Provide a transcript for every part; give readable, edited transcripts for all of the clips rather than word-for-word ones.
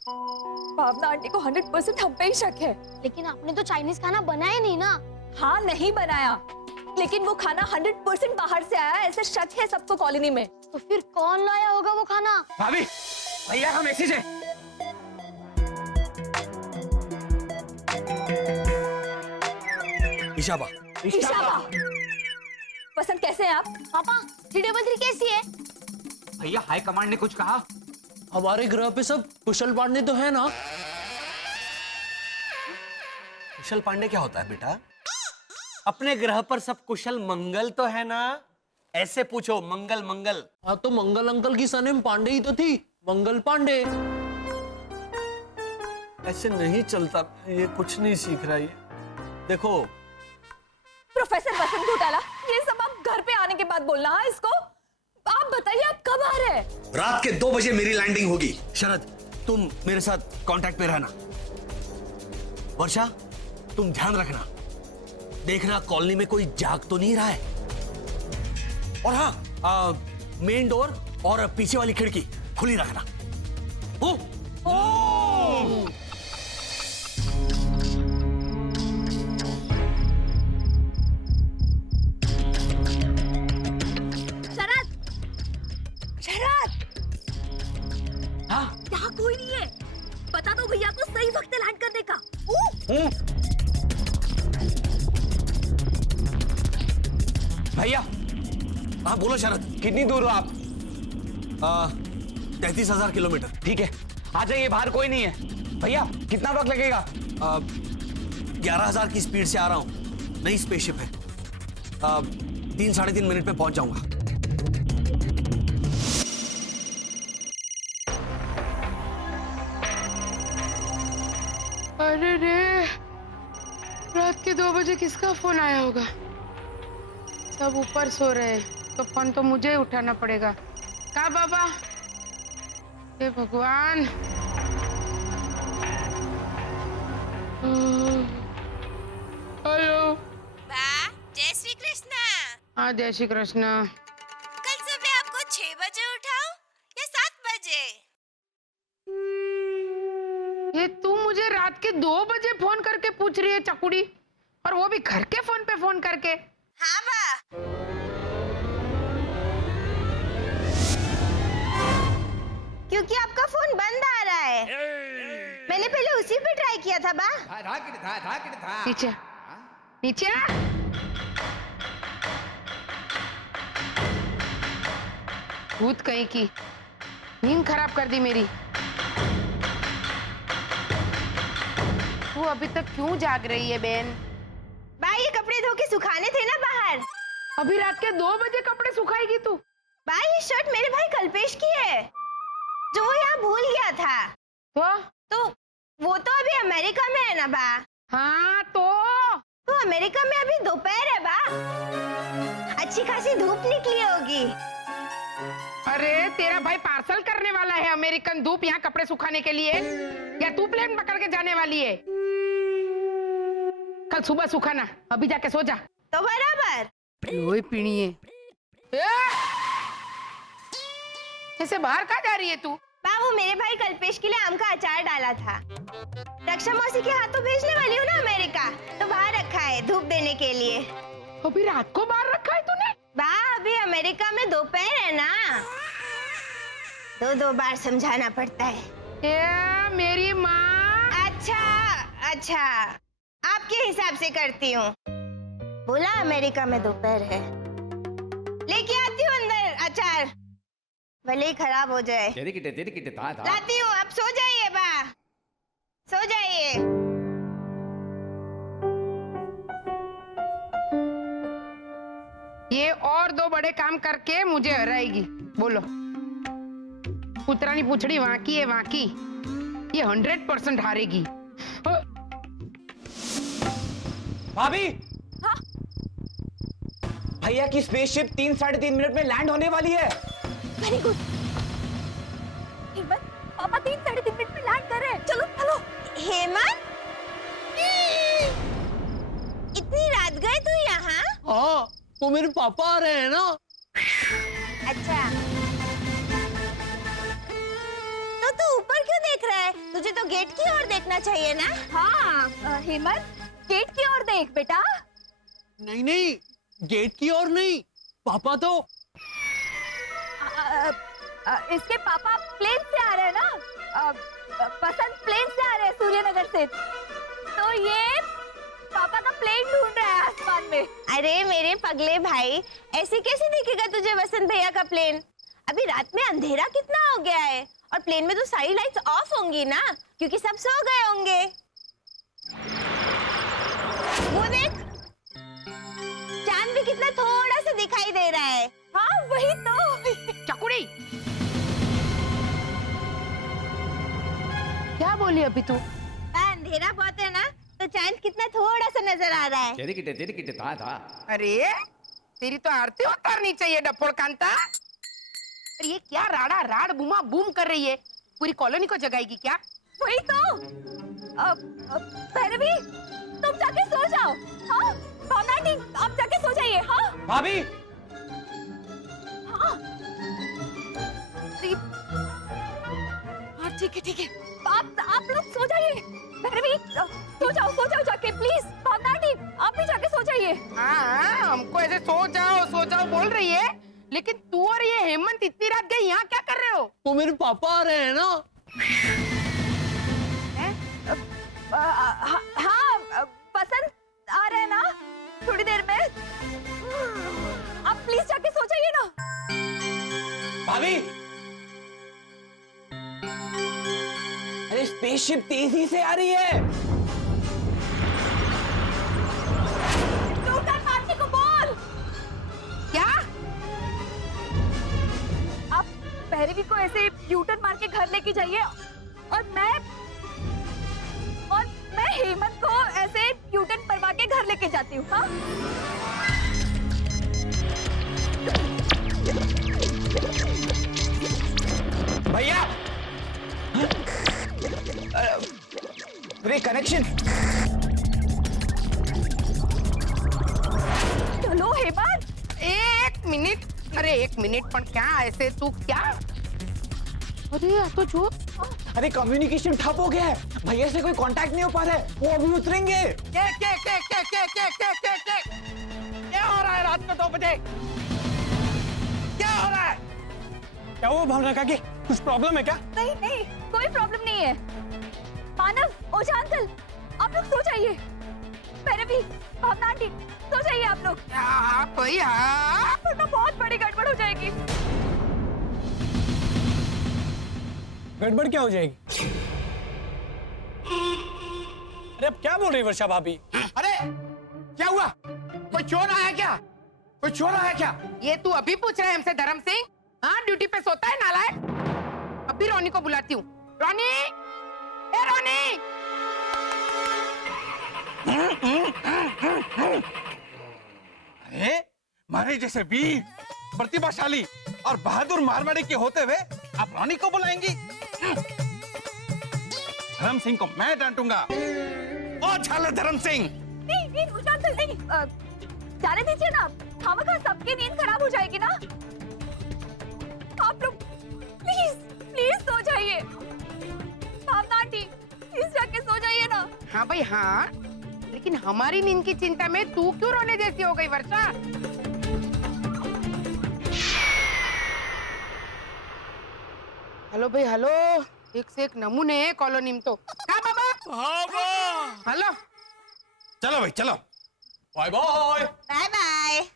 भावना aunty को 100% हम पे ही शक है। लेकिन आपने तो चाइनीज खाना बनाया नहीं ना। हाँ नहीं बनाया, लेकिन वो खाना 100% बाहर से आया, ऐसे शक है सबको कॉलोनी में। तो फिर कौन लाया होगा वो खाना? भाभी, भैया का मैसेज है। इशाबा। वसंत कैसे हैं आप? पापा 333 कैसी है? भैया हाई कमांड ने कुछ कहा? हमारे ग्रह पे सब कुशल पांडे तो है ना। कुशल पांडे क्या होता है बेटा? अपने ग्रह पर सब कुशल मंगल तो है ना? ऐसे पूछो, मंगल मंगल। हाँ तो मंगल अंकल की सरनेम पांडे ही तो थी, मंगल पांडे। ऐसे नहीं चलता, ये कुछ नहीं सीख रहा। ये देखो प्रोफेसर वसंत घोटाला, ये सब आप घर पे आने के बाद बोलना। हाँ इसको आप बताइए, आप कब आ रहे हैं? रात के 2 बजे मेरी लैंडिंग होगी। शरद, तुम मेरे साथ कांटेक्ट पे रहना। वर्षा, तुम ध्यान रखना, देखना कॉलोनी में कोई जाग तो नहीं रहा है। और हाँ, मेन डोर और पीछे वाली खिड़की खुली रखना। यहाँ कोई नहीं है, बता दो भैया को सही वक्त लैंड करने का। भैया, हाँ बोलो शरद। कितनी दूर हो आप? 33,000 किलोमीटर। ठीक है, आ जाइए, बाहर कोई नहीं है। भैया कितना वक्त लगेगा? 11,000 की स्पीड से आ रहा हूँ, नई स्पेसशिप है। 3-3.5 मिनट में पहुंच जाऊंगा। अरे रे, रात के 2 बजे किसका फोन आया होगा? सब ऊपर सो रहे हैं, तो फोन तो मुझे ही उठाना पड़ेगा। का बाबा? हे भगवान। हेलो। जय श्री कृष्णा। हाँ जय श्री कृष्ण। कल सुबह आपको 6 बजे उठाऊं या 7 बजे? ये तू मुझे रात के 2 बजे फोन करके पूछ रही है चकुड़ी, और वो भी घर के फोन पे फोन करके। हाँ बा। क्योंकि आपका फोन बंद आ रहा है। मैंने पहले उसी पे ट्राई किया था बा। नीचे नीचे आ। भूत कहीं की, नींद खराब कर दी मेरी। तू अभी तक क्यों जाग रही है बहन? बा ये कपड़े धो के सुखाने थे ना बाहर। अभी रात के 2 बजे कपड़े सुखाएगी तू? बा ये शर्ट मेरे भाई कल्पेश की है, जो वो यहाँ भूल गया था। तो वो तो अभी अमेरिका में है ना बा। हाँ तो अमेरिका में अभी दोपहर है बा, अच्छी खासी धूप निकली होगी। अरे तेरा भाई पार्सल करने वाला है अमेरिकन धूप यहाँ कपड़े सुखाने के लिए, या तू प्लेन पकड़ के जाने वाली है? कल सुबह सुखाना, अभी जाके सो जा। तो बराबर। ओए पीणिए, ऐसे बाहर कहाँ जा रही है तू? बाबू मेरे भाई कल्पेश के लिए आम का अचार डाला था, रक्षा मौसी के हाथों भेजने वाली हूँ ना अमेरिका, तो बाहर रखा है धूप देने के लिए। अभी रात को बाहर रखा है तूने? बा अभी अमेरिका में दोपहर है ना, 2 बार समझाना पड़ता है। ए, मेरी माँ। अच्छा आपके हिसाब से करती हूँ। बोला अमेरिका में दोपहर है, लेके आती हूँ अंदर अचार, भले ही खराब हो जाए। लाती हूँ, आप सो जाइए बा, सो जाइए। ये और 2 बड़े काम करके मुझे हराएगी। बोलो, पुत्रानी पूछड़ी वहां की है, वहां की। ये 100% हारेगी। भाभी, हाँ? भैया की स्पेसशिप 3-3.5 मिनट में लैंड होने वाली है। Very good. हेमंत, पापा 3-3.5 मिनट में लैंड कर रहे हैं। चलो चलो। हेमंत, इतनी रात गए तू यहाँ? हाँ, वो मेरे पापा आ रहे हैं ना। अच्छा, तो तू ऊपर क्यों देख रहा है? गेट की ओर देखना चाहिए ना। हाँ हेमंत, गेट की ओर देख बेटा। नहीं नहीं, गेट की ओर नहीं, पापा तो इसके पापा प्लेन से आ रहे हैं ना। बसंत प्लेन से आ रहे हैं, सूर्यनगर से। तो ये पापा का प्लेन ढूंढ रहा है आसमान में। अरे मेरे पगले भाई, ऐसे कैसे दिखेगा तुझे वसंत भैया का प्लेन? अभी रात में अंधेरा कितना हो गया है, और प्लेन में तो सारी लाइट्स ऑफ होंगी ना, क्योंकि सब सो गए होंगे। वो देख, चांद भी कितना थोड़ा सा दिखाई दे रहा है। हाँ वही तो। चकुड़ी, क्या बोली अभी तू? अंधेरा बहुत है ना, तो चांद कितना थोड़ा सा नजर आ रहा है। तेरी था अरे तेरी तो आरती उतारनी चाहिए डफोड़ कांता। अरे ये क्या राड़ा राड़ बुमा बूम कर रही है, पूरी कॉलोनी को जगाएगी क्या? वही तो। भैरवी, तुम जाके सो जाओ। हाँ भावना आंटी, आप जाके सो जाइए। हाँ भाभी। हाँ हाँ ठीक है। आप लोग सो जाइए। भैरवी, सो जाओ जाके प्लीज। भावना आंटी, आप भी जाके सो जाइए। हाँ, हमको ऐसे सो जाओ बोल रही है, लेकिन तू और ये हेमंत इतनी रात गए यहाँ क्या कर रहे हो? वो मेरे पापा आ रहे हैं ना। हाँ बसंत आ रहे हैं ना थोड़ी देर में। आप प्लीज जाके सो जाइए ना। भाभी, अरे स्पेसशिप तेजी से आ रही है। टूटन मारने को बोल। क्या? आप भैरवी को ऐसे यूटर्न मार के घर लेके जाइए, और मैं हेमंत को ऐसे यूटर्न परवा के घर लेके जाती हूँ। हाँ भैया, कनेक्शन। चलो हेमंत। एक मिनट, अरे एक मिनट, पण क्या ऐसे तू क्या? अरे आ तो जो अरे कम्युनिकेशन ठप हो गया है, भैया से कोई कांटेक्ट नहीं हो पा रहा है, वो अभी उतरेंगे। क्या हो रहा है रात को 2 बजे? क्या हो रहा है? क्या वो भावना काकी, कुछ प्रॉब्लम है क्या? नहीं, कोई प्रॉब्लम नहीं है। मानव, ओझा अंकल, आप लोग सो जाइए। भैरवी, भावना आंटी, सो जाइए आप लोग। भैया, वरना बहुत बड़ी गड़बड़ हो जाएगी। गड़बड़ क्या हो जाएगी? अरे अब क्या बोल रही वर्षा भाभी? अरे क्या हुआ? कोई चोर आया क्या? कोई चोर आया क्या? ये तू अभी पूछ रहा है हमसे धर्म सिंह? हाँ, ड्यूटी पे सोता है नालायक। अभी रोनी को बुलाती हूँ। रोनी, ए रोनी! अरे मारे जैसे वीर, प्रतिभाशाली और बहादुर मारवाड़ी के होते हुए आप रानी को बुलाएंगी? धर्म सिंह को मैं डांटूंगा। ओ झाले धर्म सिंह! नहीं, ओझा अंकल नहीं। जाने दीजिए ना, खामखा सबकी नींद खराब हो जाएगी ना। आप लोग प्लीज सो जाइए। भावना आंटी, प्लीज जाके सो जाइए ना। हाँ भाई हाँ, लेकिन हमारी नींद की चिंता में तू क्यों रोने जैसी हो गई वर्षा? हेलो भाई हेलो, एक से एक नमूने है कॉलोनी में तो। हाँ बाबा। हेलो, चलो भाई चलो। Bye bye. Bye bye.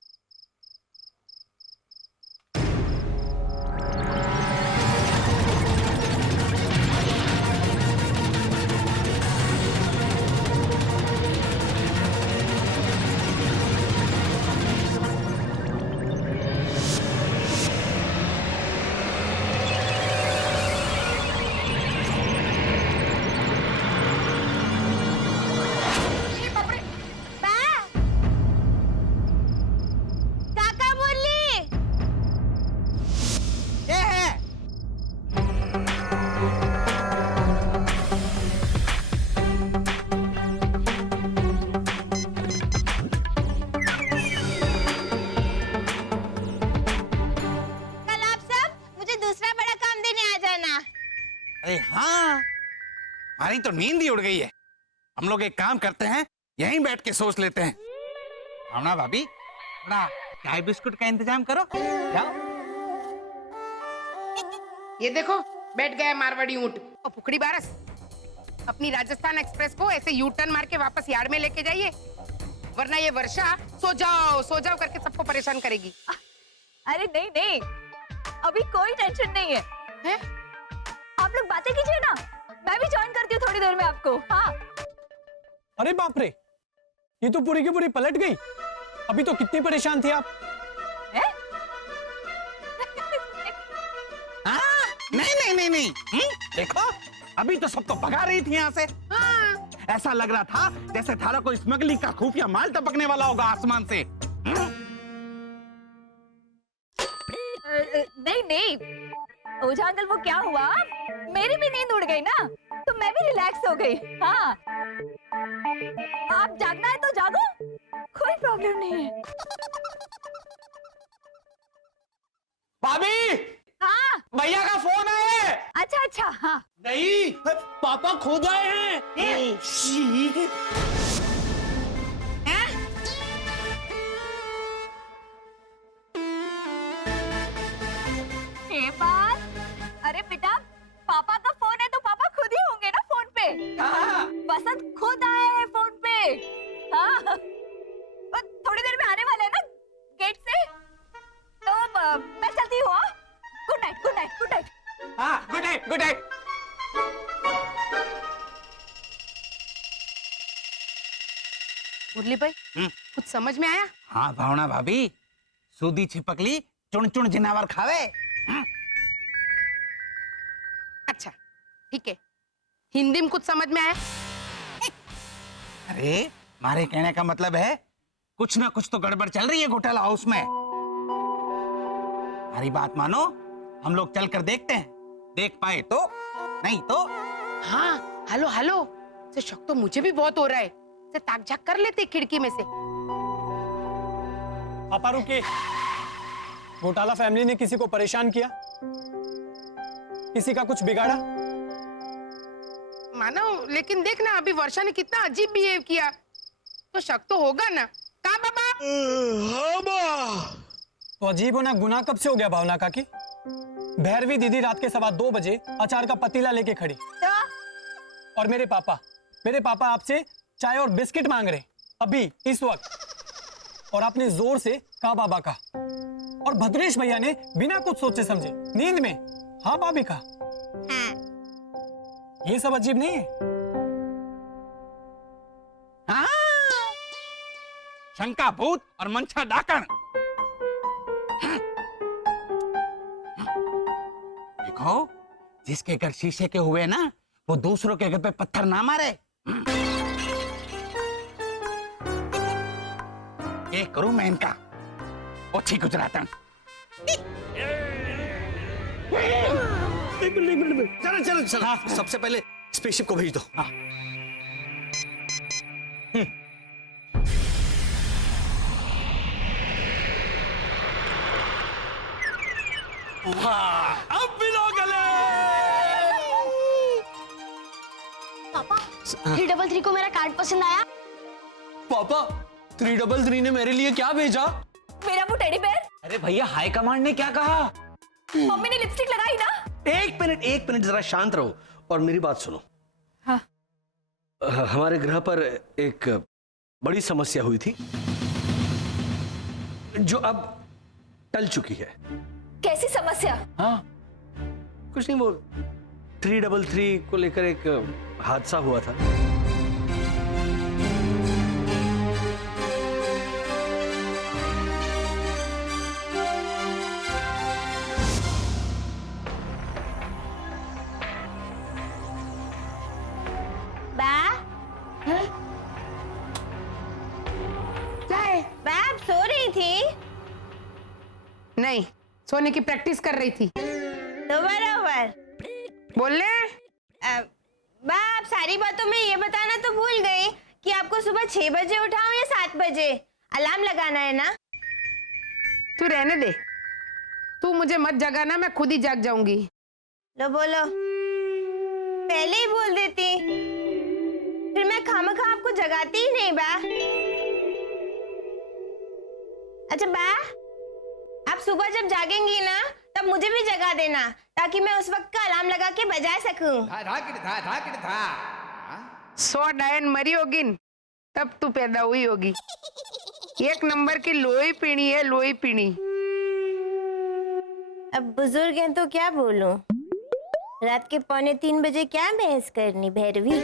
हमारी तो नींद ही उड़ गई है। हम लोग एक काम करते हैं, यहीं बैठ के सोच लेते हैं। भावना भाभी, थोड़ा चाय बिस्कुट का इंतजाम करो। जाओ। ये देखो, बैठ गया मारवाड़ी ऊंट। और पुखड़ी बारस, अपनी राजस्थान एक्सप्रेस को ऐसे यू टर्न मार के वापस यार्ड में लेके जाइए, वरना ये वर्षा सो जाओ करके सबको परेशान करेगी। अरे नहीं नहीं, अभी कोई टेंशन नहीं है। हैं? आप लोग बातें कीजिए ना, मैं भी ज्वाइन करती हूँ थोड़ी देर में आपको। हाँ अरे बाप रे, ये तो पूरी की पूरी पलट गई। अभी तो कितनी परेशान थी आप। हैं? नहीं। देखो, अभी तो सबको भगा रही थी यहाँ से। हाँ। ऐसा लग रहा था जैसे थारा कोई स्मगलिंग का खुफिया माल टपकने वाला होगा आसमान से। नहीं ओझा अंकल, वो क्या हुआ, मेरी भी नींद उड़ गई ना, तो मैं भी रिलैक्स हो गई। हाँ, आप जागना है तो जागो, कोई प्रॉब्लम नहीं है। भाभी, हाँ भैया का फोन है। अच्छा हाँ। नहीं, पापा खुद आए हैं। ये बात, अरे बेटा, पापा का फोन है तो पापा खुद ही होंगे ना फोन पे। बसंत खुद आए हैं फोन पे। हाँ, थोड़ी देर में आने वाले हैं ना गेट से, तो मैं चलती हूँ। Good night. हाँ, गुड नाइट। मुरली भाई, कुछ समझ में आया? हाँ भावना भाभी, सूदी छिपकली चुन चुन जिनावर खावे। अच्छा ठीक है, हिंदी में कुछ समझ में आया? अरे मारे कहने का मतलब है कुछ ना कुछ तो गड़बड़ चल रही है घोटाला हाउस में। हमारी बात मानो, हम लोग चल कर देखते हैं, देख पाए तो, नहीं तो। हाँ, हेलो, से शक तो मुझे भी बहुत हो रहा है। से ताक झाक कर लेते खिड़की में से। पापा रुकिए, घोटाला फैमिली ने किसी को परेशान किया, किसी का कुछ बिगाड़ा? मानो, लेकिन देखना अभी वर्षा ने कितना अजीब बिहेव किया, तो शक तो होगा ना। कहाँ बाबा? तो अजीब होना गुनाह कब से हो गया भावना काकी? भैरवी दीदी रात के 2:15 बजे अचार का पतीला लेके खड़ी, और मेरे पापा आपसे चाय और बिस्किट मांग रहे अभी इस वक्त, और आपने जोर से कहा बाबा का, और भद्रेश भैया ने बिना कुछ सोचे समझे नींद में हाँ भाभी का। ये सब अजीब नहीं है? हाँ, शंका भूत और मंशा डाकण। देखो, जिसके घर शीशे के हुए ना, वो दूसरों के घर पे पत्थर ना मारे। एक करूं मैं इनका ओछी गुजरातन। चलो, हाँ, सबसे पहले स्पेसशिप को भेज दो। हाँ। अब भी लोग पापा 333 को मेरा कार्ड पसंद आया? पापा 333 ने मेरे लिए क्या भेजा? मेरा वो टेडी बेयर। अरे भैया, हाई कमांड ने क्या कहा? मम्मी ने लिपस्टिक लगाई ना। एक मिनट जरा शांत रहो और मेरी बात सुनो। हाँ। हमारे ग्रह पर एक बड़ी समस्या हुई थी जो अब टल चुकी है। कैसी समस्या? हाँ, कुछ नहीं, वो 333 को लेकर एक हादसा हुआ था। आप सो रही थी? नहीं, सोने की प्रैक्टिस कर रही थी। तो बराबर बोले बा, आप सारी बातों में ये बताना तो भूल गई कि आपको सुबह 6 बजे उठाऊं या 7 बजे? अलार्म लगाना है ना? तू रहने दे, तू मुझे मत जगाना, मैं खुद ही जाग जाऊंगी। लो बोलो, पहले ही बोल देती। जगाती ही नहीं बा। अच्छा बा, आप सुबह जब जागेंगी ना तब मुझे भी जगा देना, ताकि मैं उस वक्त का अलार्म लगा के बजा सकूं। 100 डायन मरी होगी न, तब तू पैदा हुई होगी। एक नंबर की लोई पीनी है, लोई पीनी। अब बुजुर्ग हैं तो क्या बोलूं? रात के 2:45 बजे क्या बहस करनी भैरवी?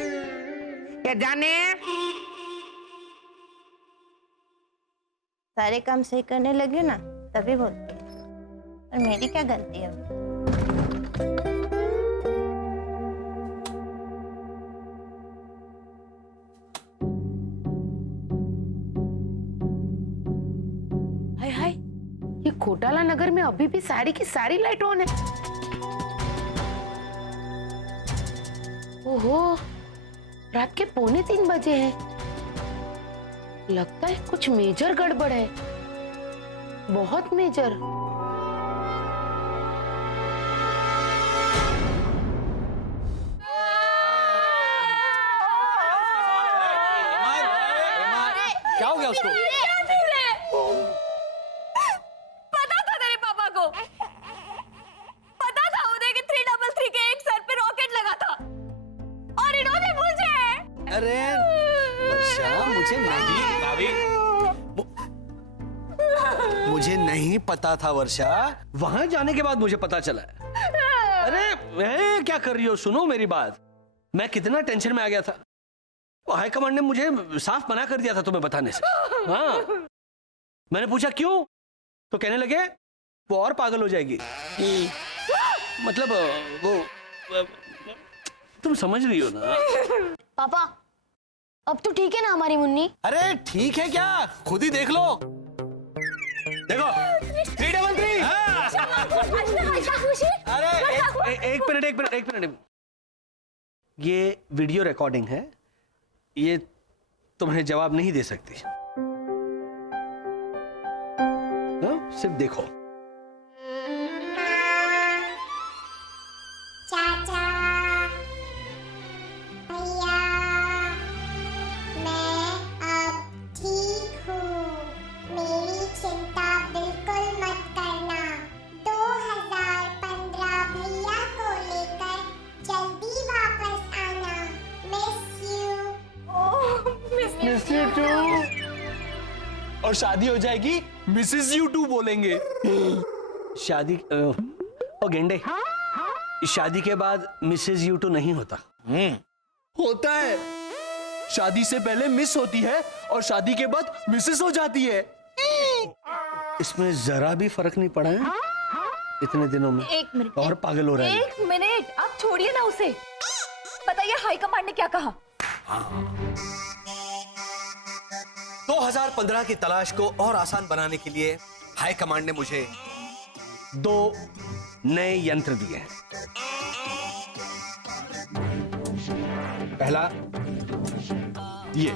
क्या जाने सारे काम सही करने लगे ना तभी बोलते हैं। और मेरी क्या गलती है? हाय हाय, ये घोटाला नगर में अभी भी सारी की सारी लाइट ऑन है। ओहो, रात के 2:45 बजे हैं। लगता है कुछ मेजर गड़बड़ है, बहुत मेजर। क्या हो गया उसको? पता था तेरे पापा को, पता था उन्हें कि 333 के एक सर पे रॉकेट लगा था और इन्होंने मुझे। अरे वर्षा, मुझे नहीं पता था वर्षा। वहां जाने के बाद मुझे पता चला। अरे क्या कर रही हो? सुनो मेरी बात। मैं कितना टेंशन में आ गया था। हाई कमांड ने मुझे साफ मना कर दिया था तुम्हें बताने से। हाँ, मैंने पूछा क्यों, तो कहने लगे वो और पागल हो जाएगी। मतलब वो तुम समझ रही हो ना? पापा, अब तो ठीक है ना हमारी मुन्नी? अरे ठीक है क्या, खुद ही देख लो। देखो 333। अरे एक मिनट। ये वीडियो रिकॉर्डिंग है, ये तुम्हें जवाब नहीं दे सकती। सिर्फ देखो। चाचा, भैया, मैं अब ठीक हूँ। मेरी चिंता बिल्कुल मत करना। 2015 भैया को लेकर जल्दी वापस आना। Miss you. और शादी हो जाएगी, मिसेस यू टू बोलेंगे। शादी ओ गेंडे, शादी के बाद मिसेज यू टू नहीं होता। होता है। शादी से पहले मिस होती है और शादी के बाद मिसेस हो जाती है। इसमें जरा भी फर्क नहीं पड़ा है इतने दिनों में। एक मिनट, और पागल हो रहा है। एक मिनट, आप छोड़िए ना उसे। बताइए हाई कमांड ने क्या कहा? 2015 की तलाश को और आसान बनाने के लिए हाई कमांड ने मुझे 2 नए यंत्र दिए हैं। पहला ये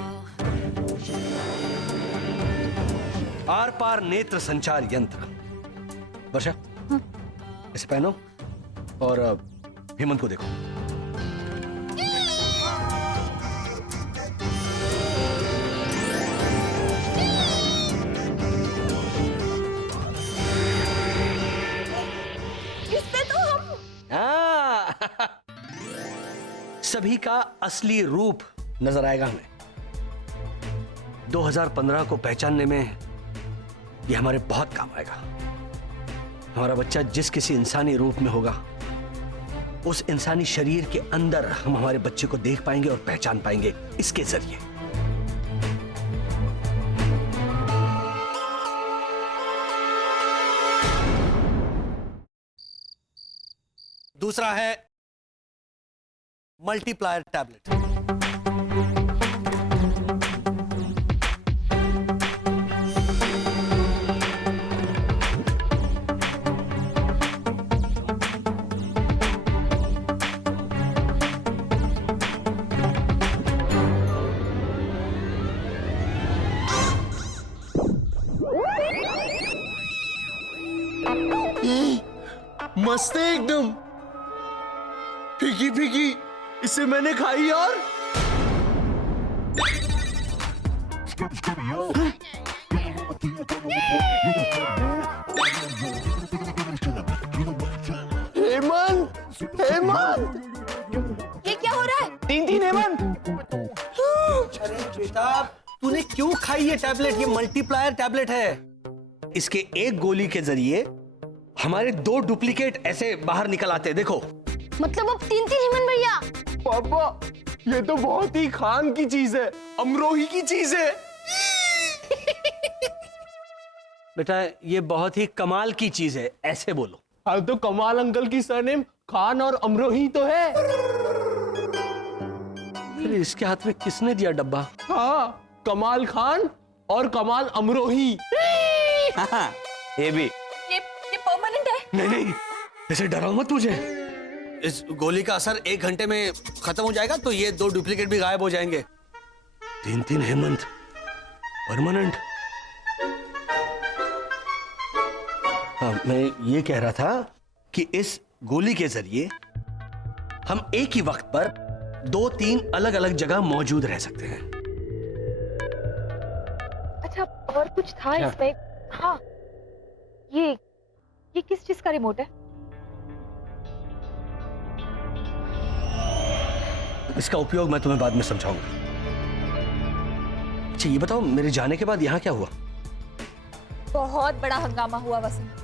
आर पार नेत्र संचार यंत्र। वर्षा, इसे पहनो और हेमंत को देखो। सभी का असली रूप नजर आएगा हमें। 2015 को पहचानने में यह हमारे बहुत काम आएगा। हमारा बच्चा जिस किसी इंसानी रूप में होगा, उस इंसानी शरीर के अंदर हम हमारे बच्चे को देख पाएंगे और पहचान पाएंगे इसके जरिए। दूसरा है मल्टीप्लायर टैबलेट। मस्त है एकदम, फीकी फीकी। इसे मैंने खाई और हेमंत, हेमंत, ये क्या हो रहा है? 3-3 हेमंत। अरे बेटा, तूने क्यों खाई ये टैबलेट? ये मल्टीप्लायर टैबलेट है। इसके एक गोली के जरिए हमारे 2 डुप्लीकेट ऐसे बाहर निकल आते हैं, देखो। मतलब अब 3-3 हेमंत भैया। पापा, ये तो बहुत ही खान की चीज है, अमरोही की चीज है। बेटा, ये बहुत ही कमाल की चीज है, ऐसे बोलो। हाँ, तो कमाल अंकल की सरनेम खान और अमरोही तो है। फिर इसके हाथ में किसने दिया डब्बा? हाँ, कमाल खान और कमाल अमरोही। ये भी। ये परमानेंट है? नहीं नहीं, ऐसे डराओ मत मुझे। इस गोली का असर 1 घंटे में खत्म हो जाएगा, तो ये 2 डुप्लीकेट भी गायब हो जाएंगे। 3-3 हेमंत, परमानेंट। हाँ, मैं ये कह रहा था कि इस गोली के जरिए हम एक ही वक्त पर 2-3 अलग अलग जगह मौजूद रह सकते हैं। अच्छा, और कुछ था इसमें? हाँ, ये किस चीज का रिमोट है? इसका उपयोग मैं तुम्हें बाद में समझाऊंगा। अच्छा, ये बताओ, मेरे जाने के बाद यहाँ क्या हुआ? बहुत बड़ा हंगामा हुआ वसंत।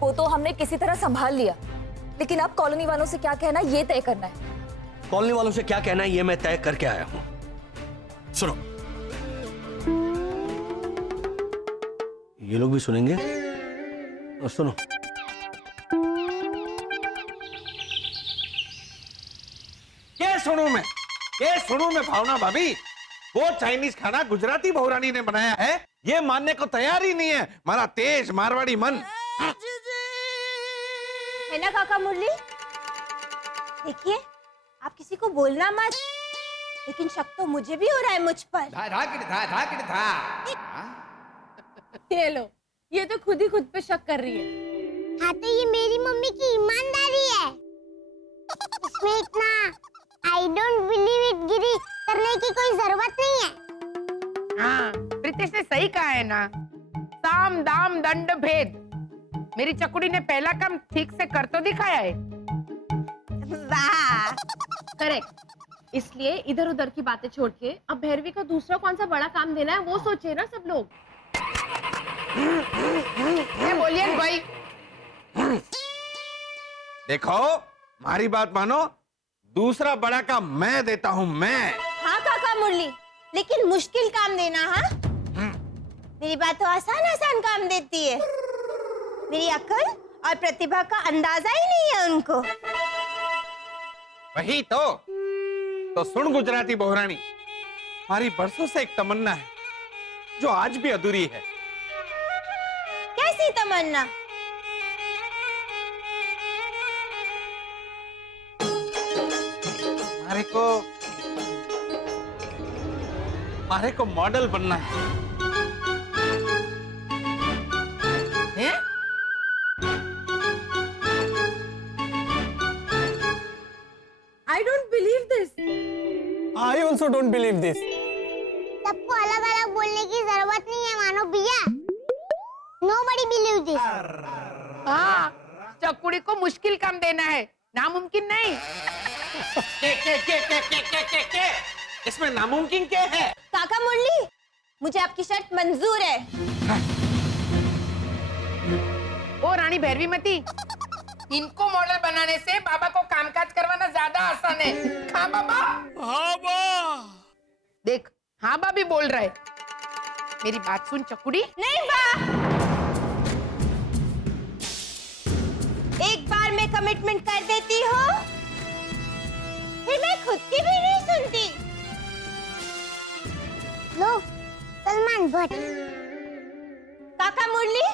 वो तो हमने किसी तरह संभाल लिया, लेकिन अब कॉलोनी वालों से क्या कहना ये तय करना है। कॉलोनी वालों से क्या कहना है ये मैं तय करके आया हूं। सुनो, ये लोग भी सुनेंगे और सुनो। क्या सुनूं मैं? क्या सुनूं मैं भावना भाभी? वो चाइनीज खाना गुजराती बहुरानी ने बनाया है, ये मानने को तैयार ही नहीं है हमारा तेज मारवाड़ी मन। है ना काका मुरली? देखिए, आप किसी को बोलना मत, लेकिन शक तो मुझे भी हो रहा है मुझ पर। ये लो, ये तो खुद ही खुद पे शक कर रही है। हाँ, तो ये मेरी मम्मी की ईमानदारी है। इसमें इतना आई डोंट बिलीव इट गिरी करने की कोई जरूरत नहीं है। हाँ, प्रीतेश ने सही कहा है ना, साम दाम दंड भेद। मेरी चकुड़ी ने पहला काम ठीक से कर तो दिखाया है। वाह, करेक्ट। इसलिए इधर उधर की बातें छोड़ के अब भैरवी को दूसरा कौन सा बड़ा काम देना है वो सोचे ना सब लोग। बोलिए भाई। देखो, हमारी बात मानो, दूसरा बड़ा काम मैं देता हूं, मैं। हाँ काका मुरली, लेकिन मुश्किल काम देना। हाँ, मेरी बात तो आसान आसान काम देती है। मेरी अकल और प्रतिभा का अंदाजा ही नहीं है उनको। वही तो सुन गुजराती बहुरानी, हमारी बरसों से एक तमन्ना है जो आज भी अधूरी है। कैसी तमन्ना? हमारे को मॉडल बनना है। I don't believe this. I also don't believe this. सबको अलग अलग बोलने की जरूरत नहीं है मानो भैया। Nobody believe this. हाँ, चकुड़ी को मुश्किल काम देना है, नामुमकिन नहीं। के? इसमें नामुमकिन क्या है? काका मुरली, मुझे आपकी शर्त मंजूर है। ओ रानी भैरवीमती, इनको मॉडल बनाने से बाबा को कामकाज करवाना ज्यादा आसान है। हाँ बाबा? हाँ बा। देख, हाँ बा भी बोल रहा है। मेरी बात सुन चकुड़ी। नहीं बा, एक बार मैं कमिटमेंट कर देती हूँ, फिर मैं खुद की भी नहीं सुनती। लो, सलमान भट्ट। काका मुरली,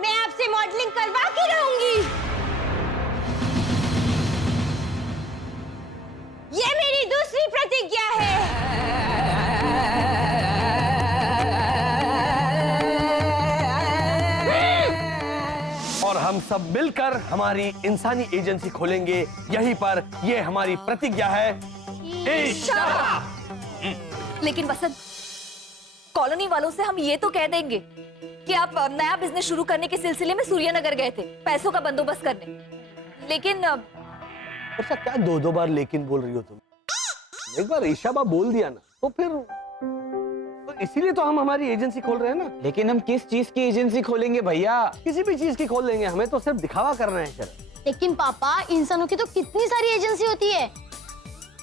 मैं आपसे मॉडलिंग करवा के रहूंगी। ये मेरी दूसरी प्रतिज्ञा है। और हम सब मिलकर हमारी इंसानी एजेंसी खोलेंगे यहीं पर। ये हमारी प्रतिज्ञा है। लेकिन वसंत, कॉलोनी वालों से हम ये तो कह देंगे कि आप नया बिजनेस शुरू करने के सिलसिले में सूर्यनगर गए थे पैसों का बंदोबस्त करने, लेकिन वर्षा क्या दो बार लेकिन बोल रही हो तुम? एक बार ईशाबा बोल दिया ना तो फिर तो इसीलिए तो हम हमारी एजेंसी खोल रहे हैं ना। लेकिन हम किस चीज की एजेंसी खोलेंगे भैया? किसी भी चीज की खोल लेंगे, हमें तो सिर्फ दिखावा करना है शरद। लेकिन पापा इंसानों की तो कितनी सारी एजेंसी होती है।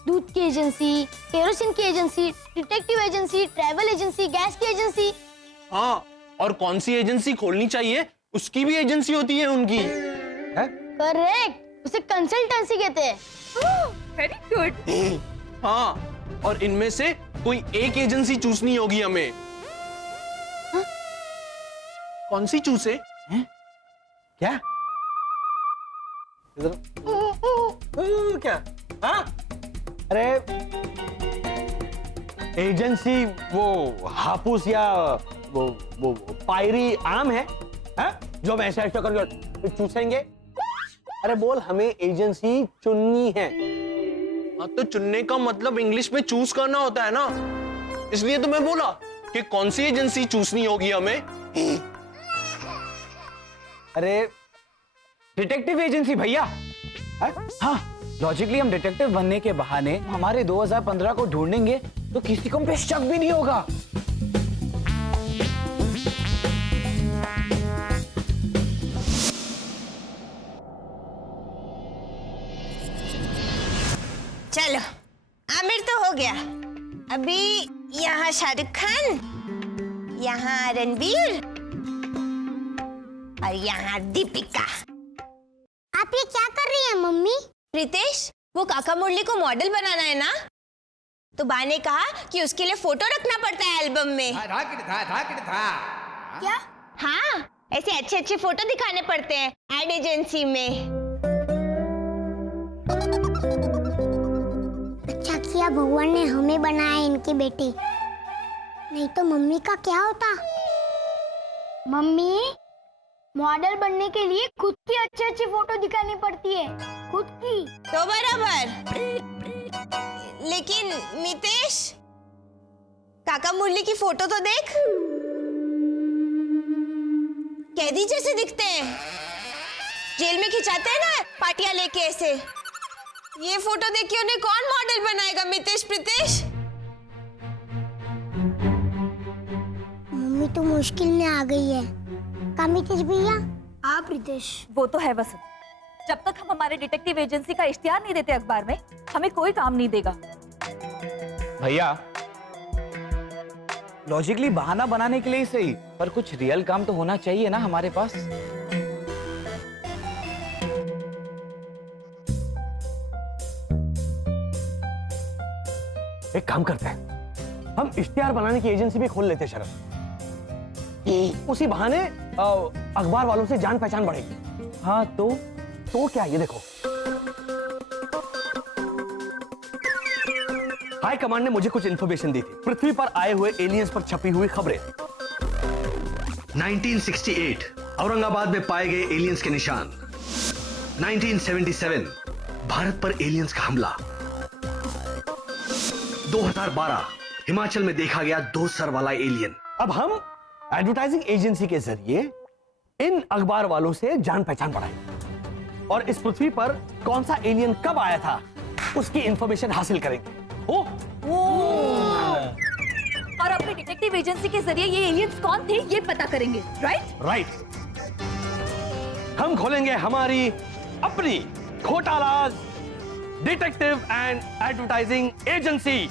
दूध की एजेंसी, केरोसिन की agency, detective agency, travel agency, gas की एजेंसी। हाँ, और कौन सी एजेंसी खोलनी चाहिए उसकी भी एजेंसी होती है उनकी। है? करेक्ट, उसे कंसल्टेंसी कहते हैं। Very good. हाँ, और इनमें से कोई एक एजेंसी चूसनी होगी हमें। हाँ? कौन सी चूसे? क्या? इधर क्या? हाँ? अरे एजेंसी वो हापुस या वो पायरी आम है, जो हम ऐसा करके चूसेंगे। अरे बोल हमें एजेंसी चुननी है। हाँ, तो चुनने का मतलब इंग्लिश में चूज करना होता है ना, इसलिए तो मैं बोला कि कौन सी एजेंसी चूसनी होगी हमें। अरे डिटेक्टिव एजेंसी भैया। हाँ, लॉजिकली हम डिटेक्टिव बनने के बहाने हमारे 2015 को ढूंढेंगे तो किसी को हम पे शक भी नहीं होगा। चलो आमिर तो हो गया, अभी यहाँ शाहरुख खान, यहाँ रणबीर और यहाँ दीपिका। आप ये क्या कर रही हैं मम्मी? प्रीतेश, वो काका मुरली को मॉडल बनाना है ना, तो बा ने कहा कि उसके लिए फोटो रखना पड़ता है एल्बम में। क्या? हाँ, ऐसे अच्छे अच्छे फोटो दिखाने पड़ते हैं एड एजेंसी में। अच्छा किया भगवान ने हमें बनाया इनकी बेटी, नहीं तो मम्मी का क्या होता? मम्मी, मॉडल बनने के लिए खुद की अच्छी अच्छी फोटो दिखानी पड़ती है, खुद की। तो बराबर, लेकिन मितेश, काका मुरली की फोटो तो देख, कैदी जैसे दिखते हैं, जेल में खिंचाते हैं ना पार्टियां लेके ऐसे। ये फोटो देख के उन्हें कौन मॉडल बनाएगा मितेश, प्रीतेश? मम्मी तो मुश्किल में आ गई है। कामितेश भैया, आप रितेश। वो तो है वसंत, जब तक हम हमारे डिटेक्टिव एजेंसी का इश्तिहार नहीं देते अखबार में, हमें कोई काम नहीं देगा। भैया, लॉजिकली बहाना बनाने के लिए ही सही, पर कुछ रियल काम तो होना चाहिए ना हमारे पास। एक काम करते हैं, हम इश्तिहार बनाने की एजेंसी भी खोल लेते हैं शरद। उसी बहाने अखबार वालों से जान पहचान बढ़ेगी। हाँ तो क्या, ये देखो, हाई कमांड ने मुझे कुछ इंफॉर्मेशन दी थी। पृथ्वी पर आए हुए एलियंस पर छपी हुई खबरें। 1968 औरंगाबाद में पाए गए एलियंस के निशान। 1977 भारत पर एलियंस का हमला। 2012 हिमाचल में देखा गया 2 सर वाला एलियन। अब हम एडवर्टाइजिंग एजेंसी के जरिए इन अखबार वालों से जान पहचान बढ़ाएंगे और इस पृथ्वी पर कौन सा एलियन कब आया था उसकी इंफॉर्मेशन हासिल करेंगे। और अपनी डिटेक्टिव एजेंसी के जरिए ये एलियंस कौन थे ये पता करेंगे, राइट। हम खोलेंगे हमारी अपनी घोटालाज डिटेक्टिव एंड एडवर्टाइजिंग एजेंसी।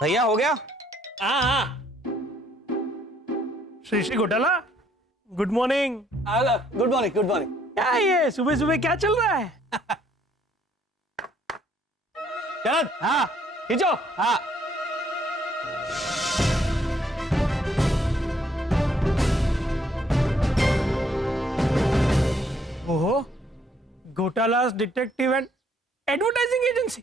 भैया हो गया? हाँ। श्री श्री घोटाला, good morning. Good morning, good morning. क्या ये सुबह सुबह क्या चल रहा है? शरद, हाँ खींचो। हाँ, ओहो, Ghotala's detective and advertising agency.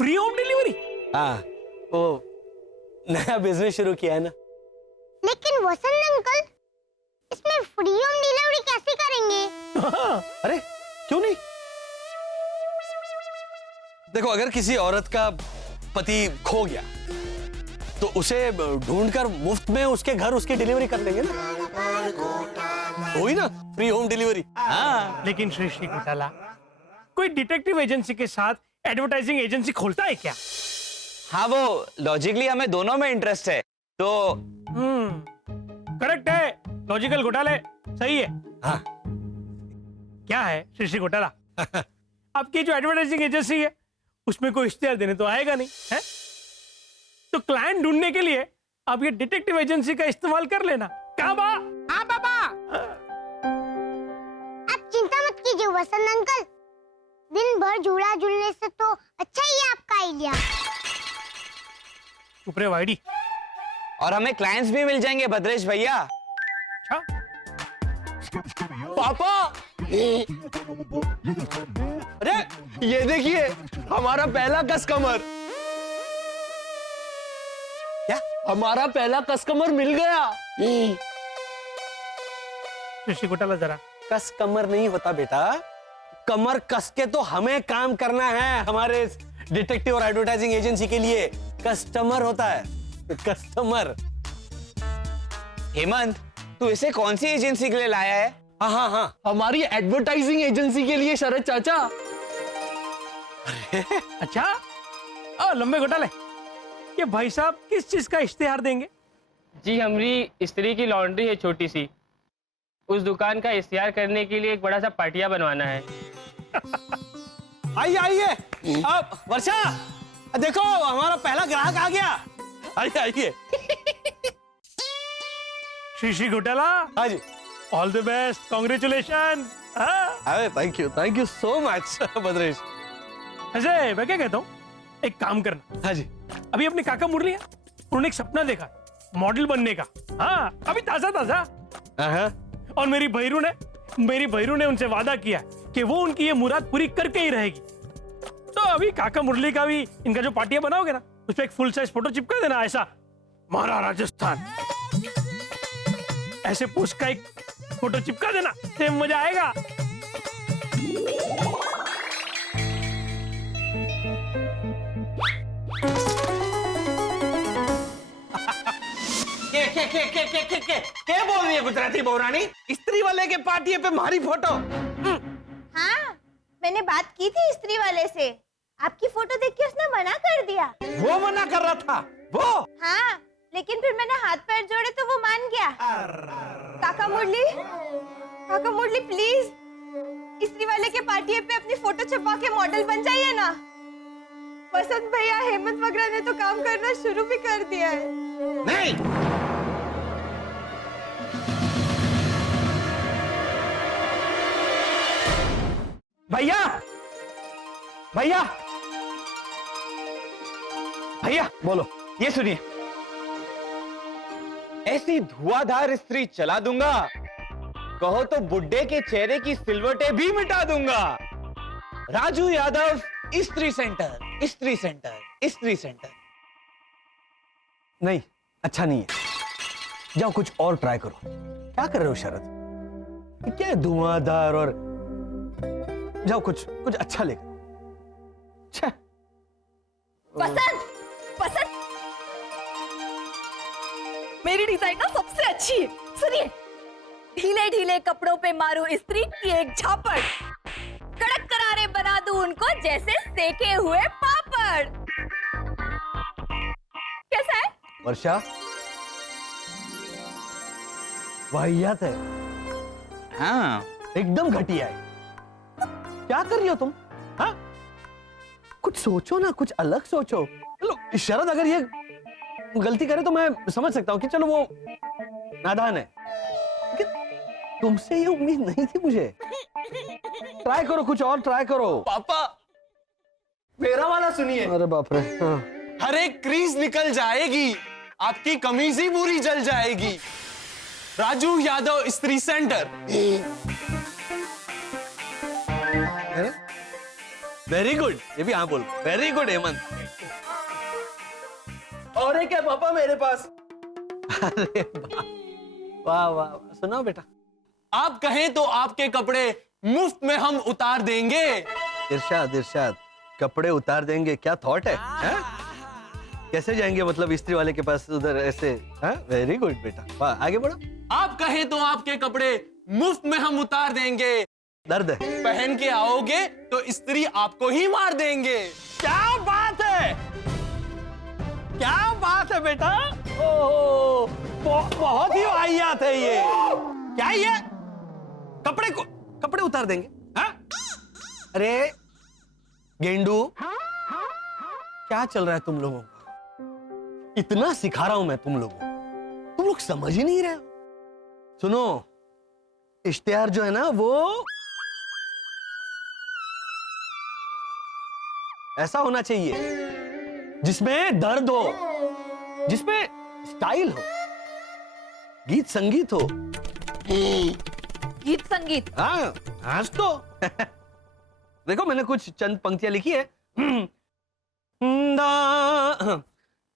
Free home delivery? हाँ, वो नया बिजनेस शुरू किया है ना। लेकिन वसंत अंकल, इसमें फ्री होम डिलीवरी कैसे करेंगे? अरे क्यों नहीं? देखो, अगर किसी औरत का पति खो गया तो उसे ढूंढकर मुफ्त में उसके घर उसकी डिलीवरी कर देंगे ना। हुई ना फ्री होम डिलीवरी। हाँ, लेकिन श्री घोटाला, कोई डिटेक्टिव एजेंसी के साथ एडवर्टाइजिंग एजेंसी खोलता है क्या? हाँ, वो लॉजिकली हमें दोनों में इंटरेस्ट है, तो करेक्ट है, लॉजिकल घोटाले सही है। हाँ। क्या है श्री घोटाला, आपकी जो एडवर्टाइजिंग एजेंसी है उसमें कोई इश्तेहार देने तो आएगा नहीं है, तो क्लाइंट ढूंढने के लिए आप ये डिटेक्टिव एजेंसी का इस्तेमाल कर लेना। क्या बा? हाँ बाबा। आप चिंता मत कीजिए वसंत अंकल, दिन भर झूला झूलने से तो अच्छा ही है आपका आइडिया। चुप रे वाइडी। और हमें क्लाइंट्स भी मिल जाएंगे भद्रेश भैया। अच्छा, पापा, अरे ये देखिए हमारा पहला कस्टमर। क्या? हमारा पहला कस्टमर मिल गया। श्री घोटाला जरा। कस्टमर नहीं होता बेटा, कमर कस के तो हमें काम करना है हमारे डिटेक्टिव और एडवर्टाइजिंग एजेंसी के लिए। कस्टमर होता है, कस्टमर। हेमंत, तू इसे कौन सी एजेंसी के लिए लाया है? हाँ हाँ हाँ, हमारी एडवर्टाइजिंग एजेंसी के लिए शरद चाचा। अच्छा, लंबे घोटाले, ये भाई साहब किस चीज का इश्तेहार देंगे? जी, हमारी स्त्री की लॉन्ड्री है छोटी सी, उस दुकान का इश्तेहार करने के लिए एक बड़ा सा पाटिया बनवाना है। आइए आइए, अब वर्षा देखो हमारा पहला ग्राहक आ गया। आइए आइए। श्री घोटाला, हाँ जी। All the best, congratulation. अरे thank you so much Bhadresh. ऐसे मैं क्या कहता हूँ, एक काम करना। हाँ जी। अभी अपने काका मुरली हैं, उन्होंने एक सपना देखा मॉडल बनने का। हाँ, अभी ताजा ताजा। और मेरी भैरू ने उनसे वादा किया कि वो उनकी ये मुराद पूरी करके ही रहेगी। तो अभी काका मुरली का भी इनका जो पाटिया बनाओगे ना, उस पर एक फुल साइज फोटो चिपका देना, ऐसा मारा राजस्थान, ऐसे पोस्ट का एक फोटो चिपका देना, सेम मजा आएगा। क्या बोल रही है गुजराती बहुरानी? स्त्री वाले के पार्टी पे हमारी फोटो? हाँ, मैंने बात की थी स्त्री वाले से, आपकी फोटो देख के उसने मना कर दिया। वो मना कर रहा था वो? हाँ, लेकिन फिर मैंने हाथ पैर जोड़े तो वो मान गया। काका मुरली प्लीज, स्त्री वाले के पार्टी पे अपनी फोटो छपवा के मॉडल बन जाइए ना। वसंत भैया, हेमंत वगैरह ने तो काम करना शुरू भी कर दिया है। नहीं, भैया भैया भैया, बोलो। ये सुनिए, ऐसी धुआंधार स्त्री चला दूंगा, कहो तो बुड्ढे के चेहरे की सिलवटें भी मिटा दूंगा। राजू यादव स्त्री सेंटर, स्त्री सेंटर, स्त्री सेंटर। नहीं, अच्छा नहीं है, जाओ कुछ और ट्राई करो। क्या कर रहे हो शरद? ये क्या है धुआंधार? और जाओ कुछ अच्छा लेकर। वसंत, मेरी डिजाइन ना सबसे अच्छी है। सुनिए, ढीले ढीले कपड़ों पे मारू स्त्री की एक झापड़, कड़क करारे बना दूं उनको जैसे सेके हुए पापड़। कैसा है वर्षा? वाहियात है। हाँ, एकदम घटिया है। क्या कर रही हो तुम? हाँ, कुछ सोचो ना, कुछ अलग सोचो। चलो शरद अगर ये गलती करे तो मैं समझ सकता हूँ कि चलो वो नादान है, लेकिन तुमसे ये उम्मीद नहीं थी मुझे। ट्राई करो, कुछ और ट्राई करो। पापा मेरा वाला सुनिए। अरे बाप रे। हाँ। हर एक क्रीज निकल जाएगी, आपकी कमीज ही पूरी जल जाएगी। राजू यादव स्त्री सेंटर। वेरी गुड, ये भी हाँ बोल, वेरी गुड हेमंत। और है क्या पापा मेरे पास? अरे वाह वाह वाह, सुनाओ बेटा। आप कहें तो आपके कपड़े मुफ्त में हम उतार देंगे। इरशाद इरशाद, कपड़े उतार देंगे, क्या थॉट है, कैसे जाएंगे मतलब इस्त्री वाले के पास उधर ऐसे? वेरी गुड बेटा, वाह, आगे बढ़ो। आप कहें तो आपके कपड़े मुफ्त में हम उतार देंगे। दर्द है, पहन के आओगे तो इस्त्री आपको ही मार देंगे। क्या बात है, क्या बात है बेटा। ओहो, बहुत ही वाहियात है ये। क्या ये कपड़े उतार देंगे? अरे गेंडू, क्या चल रहा है तुम लोगों का? इतना सिखा रहा हूं मैं तुम लोगों को, तुम लोग समझ ही नहीं रहे हो। सुनो, इश्तिहार जो है ना वो ऐसा होना चाहिए जिसमें दर्द हो, जिसमें स्टाइल हो, गीत संगीत हो। गीत संगीत? हाँ, आज तो देखो मैंने कुछ चंद पंक्तियां लिखी है।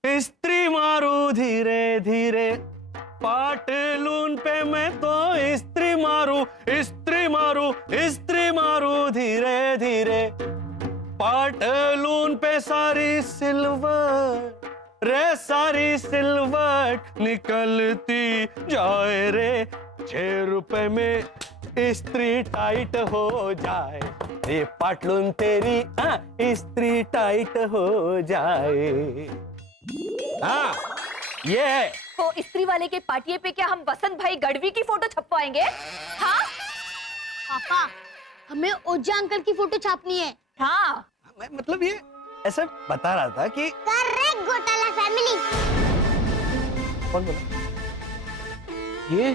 इस्त्री मारू धीरे धीरे, पाटलून पे मैं तो इस्त्री मारू, इस्त्री मारू, इस्त्री मारू धीरे धीरे, पाटलून पे सारी सिल्वर रे, सारी सिल्वर निकलती जाए रे, 6 रुपए में इस्त्री टाइट हो जाए रे, पाटलून तेरी इस्त्री टाइट हो जाए। हाँ, ये है। तो इस्त्री वाले के पाटिये पे क्या हम वसंत भाई गढ़वी की फोटो छपवाएंगे? हाँ पापा, हमें ओझा अंकल की फोटो छापनी है। हाँ, मैं मतलब ये ऐसे बता रहा था कि करेक्ट घोटाला फैमिली। कौन बोला ये?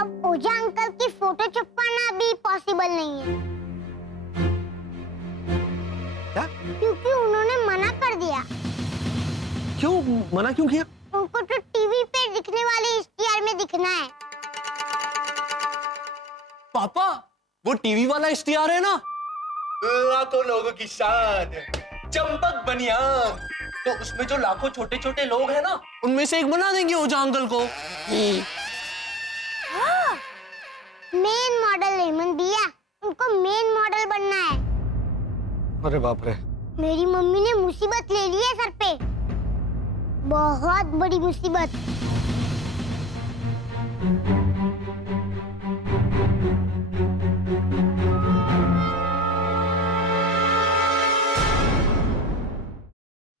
अब ओझा अंकल की फोटो छपवाना भी पॉसिबल नहीं है। क्या? क्योंकि उन्होंने मना कर दिया। क्यों मना क्यों किया? उनको तो टीवी पे दिखने वाले इश्तिहार में दिखना है। पापा, वो टीवी वाला इश्तिहार है ना, लाखों लोगों की शान, चंपक बनियान, तो उसमें जो लाखों छोटे छोटे लोग हैं ना, उनमें से एक बना देंगे ओझा अंकल को। मेन मॉडल हेमंत भैया, उनको मेन मॉडल बनना है। अरे बाप रे, मेरी मम्मी ने मुसीबत ले ली है सर पे, बहुत बड़ी मुसीबत।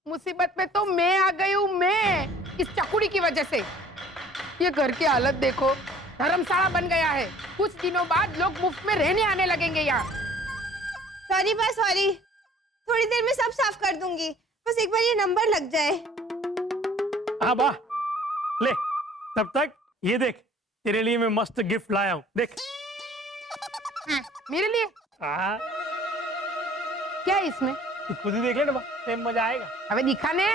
मुसीबत में तो मैं आ गई हूँ, मैं इस चकुड़ी की वजह से। ये घर की हालत देखो, धर्मशाला बन गया है। कुछ दिनों बाद लोग मुफ्त में रहने आने लगेंगे यहाँ। सॉरी बा सॉरी, थोड़ी देर में सब साफ कर दूंगी, बस एक बार ये नंबर लग जाए। हाँ बा, ले, तब तक ये देख, तेरे लिए मैं मस्त गिफ्ट लाया हूँ, देख। मेरे लिए? हाँ, क्या है इसमें? तू खुद ही देख ले ना बा, तेरे मजा आएगा। अबे दिखाने।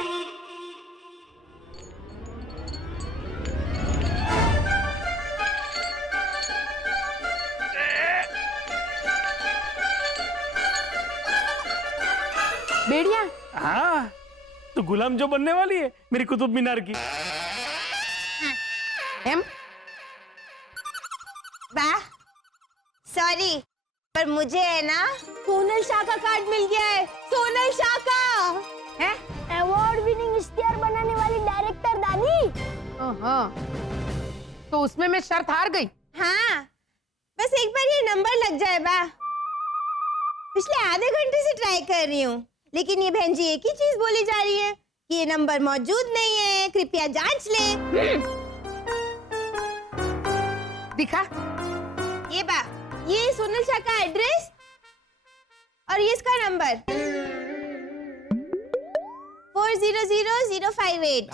बेड़िया? हाँ, तो गुलाम जो बनने वाली है मेरी कुतुब मीनार की। हम? बा सॉरी, पर मुझे है ना सोनल शाह का कार्ड मिल गया है। सोनल शाह का है? अवार्ड विनिंग इश्तिहार बनाने वाली डायरेक्टर दादी। तो उसमें मैं शर्त हार गई। हाँ, बस एक बार ये नंबर लग जाए बा। पिछले आधे घंटे से ट्राई कर रही हूँ, लेकिन ये बहन जी एक ही चीज बोली जा रही है कि ये नंबर मौजूद नहीं है, कृपया जांच लें। दिखा। ये बा, ये सोनल शाह का एड्रेस और ये इसका नंबर 400058।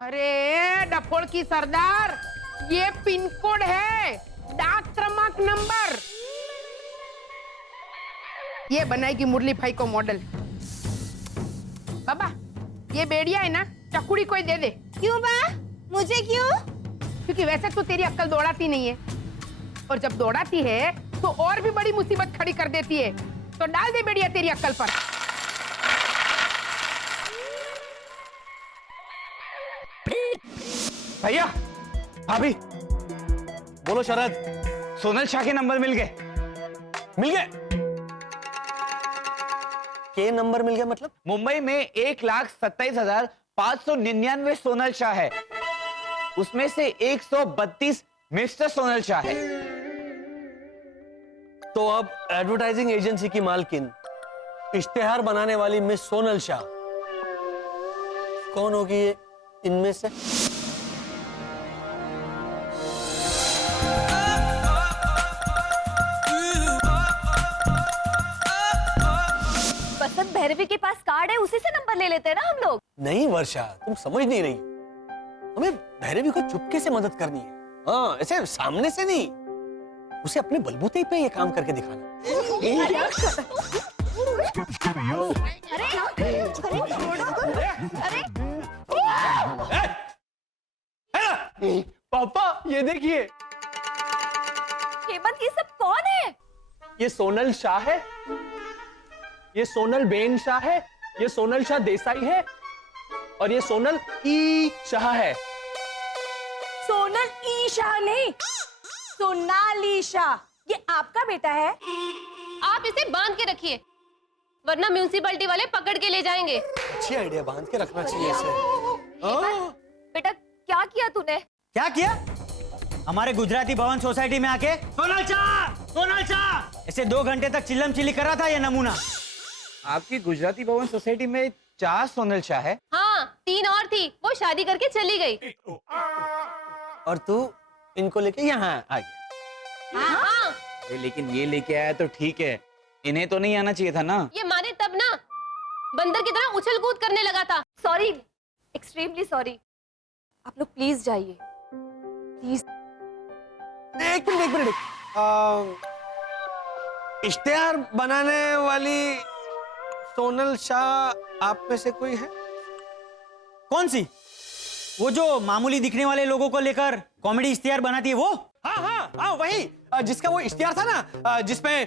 अरे डफोड़ की सरदार, ये पिन कोड है, डाक क्रमांक नंबर। ये बनाएगी मुरली भाई को मॉडल। बाबा, ये बेड़िया है ना, चकुड़ी कोई दे दे। क्यों बा? मुझे क्यों? क्योंकि वैसे तो तेरी अक्ल दौड़ाती नहीं है, और जब दौड़ाती है तो और भी बड़ी मुसीबत खड़ी कर देती है। तो डाल दे बेड़िया तेरी अक्ल पर। भैया, भाभी, बोलो शरद। सोनल शाह के नंबर मिल गए। मिल गए? के नंबर मिल गया मतलब? मुंबई में 1,27,599 सोनल शाह है, उसमें से 132 मिस्टर सोनल शाह है। तो अब एडवर्टाइजिंग एजेंसी की मालकिन, इश्तेहार बनाने वाली मिस सोनल शाह कौन होगी ये इनमें से? बसंत भैरवी के पास कार्ड है, उसी से नंबर ले लेते हैं ना हम लोग। नहीं वर्षा, तुम समझ नहीं रही। हमें भैरवी को चुपके से मदद करनी है। हाँ, ऐसे सामने से नहीं, उसे अपने बलबूते पे ये काम करके दिखाना। पापा ये देखिए, हेमंत, ये सब कौन है? ये सोनल शाह है, ये सोनल बेन शाह है, ये सोनल शाह देसाई है, और ये सोनल ई शाह है। सोनल ई शाह नहीं, सोनाली शाह। ये आपका बेटा है? आप इसे बांध के रखिए, वरना म्यूनिसिपैलिटी वाले पकड़ के ले जाएंगे। अच्छी आइडिया, बांध के रखना चाहिए इसे। बेटा, क्या किया तूने? क्या किया? हमारे गुजराती भवन सोसाइटी में आके सोनल शाह ऐसे 2 घंटे तक चिल्लम चिल्ली कर रहा था ये नमूना। आपकी गुजराती भवन सोसाइटी में 4 सोनल शाह है। हाँ, 3 और थी, वो शादी करके चली गई। और तू इनको लेके यहाँ आ गया। हाँ। लेकिन ये लेके आया तो ठीक है, इन्हें तो नहीं आना चाहिए था ना। ये माने तब ना, बंदर की तरह उछल कूद करने लगा था। Sorry, extremely sorry. आप लोग प्लीज जाइए, प्लीज। एक मिनट। इश्तेहार बनाने वाली सोनल शाह आप में से कोई है? कौन सी? वो जो मामूली दिखने वाले लोगों को लेकर कॉमेडी इश्तेहार बनाती है वो? हाँ, वही जिसका वो इश्तेहार था ना, जिसमें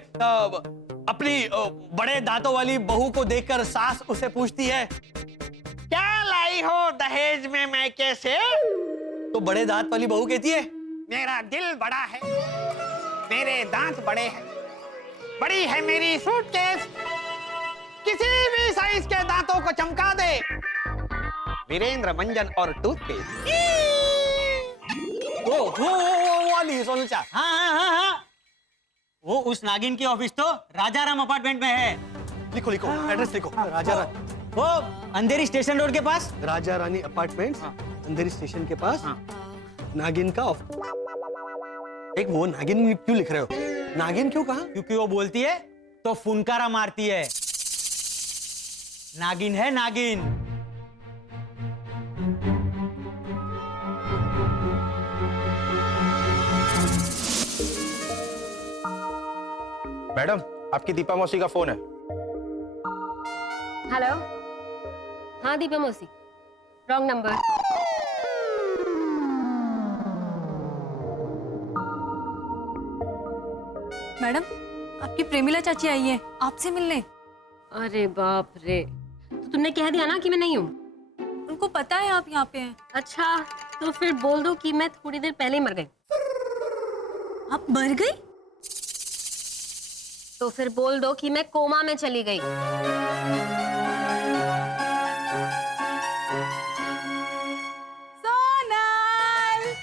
अपनी बड़े दांतों वाली बहू को देखकर सास उसे पूछती है, क्या लाई हो दहेज में मैके से? तो बड़े दांत वाली बहू कहती है, मेरा दिल बड़ा है, मेरे दांत बड़े हैं, बड़ी है मेरी सूटकेस, किसी भी साइज के दांतों को चमका दे। वीरेंद्र मंजन और टूथपेस्ट। वो वाली सोनल शाह। हाँ। वो उस नागिन की ऑफिस तो राजाराम अपार्टमेंट में है। लिखो एड्रेस लिखो। राजा वो अंधेरी स्टेशन रोड के पास, राजा रानी अपार्टमेंट्स, अंधेरी स्टेशन के पास। नागिन का ऑफिस। एक वो नागिन क्यों लिख रहे हो? नागिन क्यों कहा? क्योंकि वो बोलती है तो फुनकारा मारती है। नागिन है नागिन। मैडम, आपकी दीपा मौसी का फोन है। हेलो। हाँ दीपा मौसी, रॉन्ग नंबर। मैडम, आपकी प्रेमिला चाची आई है आपसे मिलने। अरे बाप रे, तो तुमने कह दिया ना कि मैं नहीं हूँ? उनको पता है आप यहाँ पे हैं। अच्छा, तो फिर बोल दो कि मैं थोड़ी देर पहले ही मर गई। आप मर गई? तो फिर बोल दो कि मैं कोमा में चली गई। सोनल!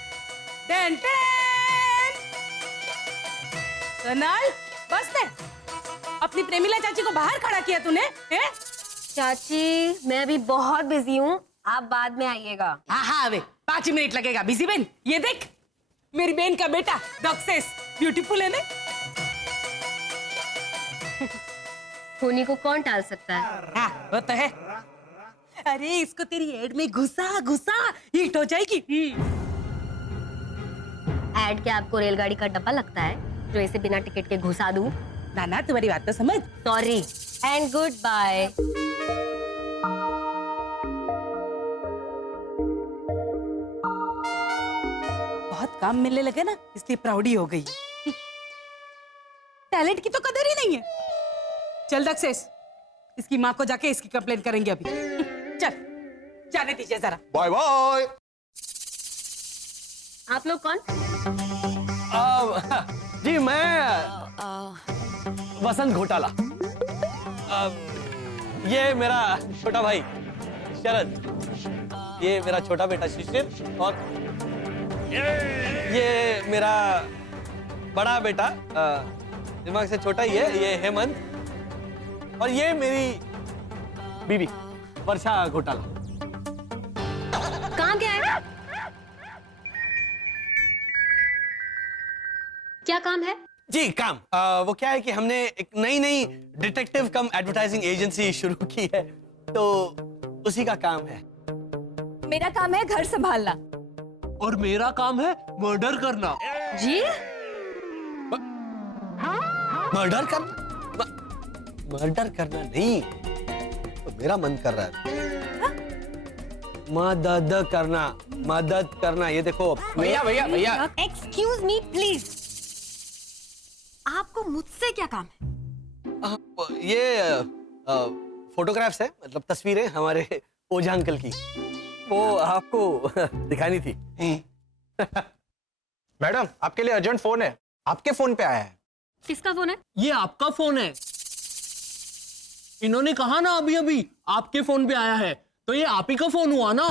सोनल, बस दे। अपनी प्रेमिला चाची को बाहर खड़ा किया तूने? चाची, मैं अभी बहुत बिजी हूँ, आप बाद में आइएगा। हाँ, अबे 5 मिनट लगेगा। बिजी बेन, ये देख, मेरी बहन का बेटा डॉक्सेस ब्यूटीफुल है ना? खूनी को कौन टाल सकता है? हाँ, वो तो है। अरे इसको तेरी एड में घुसा हिट हो जाएगी। बैठ के आपको रेलगाड़ी का डब्बा लगता है जो इसे बिना टिकट के घुसा दूं? नाना तुम्हारी बात तो समझ। Sorry and goodbye. बहुत काम मिलने लगे ना इसलिए प्राउडी हो गई। टैलेंट की तो कदर ही नहीं है। चल दक्षेश, इसकी माँ को जाके इसकी कंप्लेंट करेंगे अभी। चल जाने दीजिए जरा। Bye bye. आप लोग कौन? जी मैं वसंत घोटाला। ये मेरा छोटा भाई शरद, ये मेरा छोटा बेटा शिशिर, और ये मेरा बड़ा बेटा दिमाग से छोटा ही है, ये हेमंत, और ये मेरी बीवी वर्षा घोटाला। काम क्या है? क्या काम है? जी काम वो क्या है कि हमने एक नई डिटेक्टिव कम एडवर्टाइजिंग एजेंसी शुरू की है, तो उसी का काम है। मेरा काम है घर संभालना। और मेरा काम है मर्डर करना। जी? मर्डर करना? मर्डर करना नहीं, तो मेरा मन कर रहा है मदद करना, मदद करना। ये देखो भैया भैया भैया, एक्सक्यूज मी प्लीज, आपको मुझसे क्या काम है? ये फोटोग्राफ्स है, मतलब तस्वीरें हमारे ओझा अंकल की, वो आपको दिखानी थी। मैडम आपके लिए अर्जेंट फोन है, आपके फोन पे आया है। किसका फोन है? ये आपका फोन है। इन्होंने कहा ना अभी अभी आपके फोन पे आया है, तो ये आप ही का फोन हुआ ना।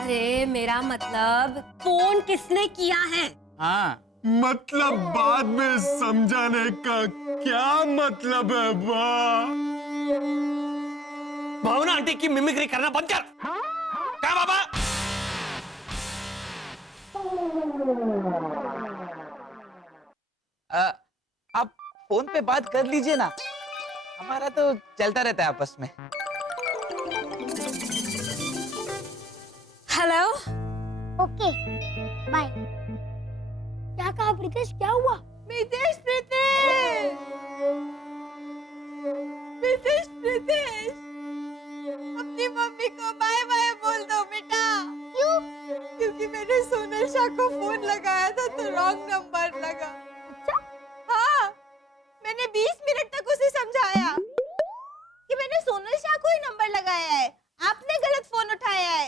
अरे मेरा मतलब फोन किसने किया है? हाँ मतलब बाद में समझाने का क्या मतलब है भावना आंटी की मिमिक्री करना बंद कर। क्या बाबा? आप फोन पे बात कर लीजिए ना, हमारा तो चलता रहता है आपस में। हेलो। Okay bye. क्या कहा प्रीतेश, क्या हुआ? प्रीतेश प्रीतेश प्रीतेश प्रीतेश, अपनी मम्मी को बाय बाय बोल दो बेटा। क्यों? क्योंकि मैंने सोनल शाह को फोन लगाया था तो रॉन्ग नंबर लगा। अच्छा? हाँ, मैंने 20 मिनट तक उसे समझाया कि मैंने सोनल शाह को ही नंबर लगाया है, आपने गलत फोन उठाया है,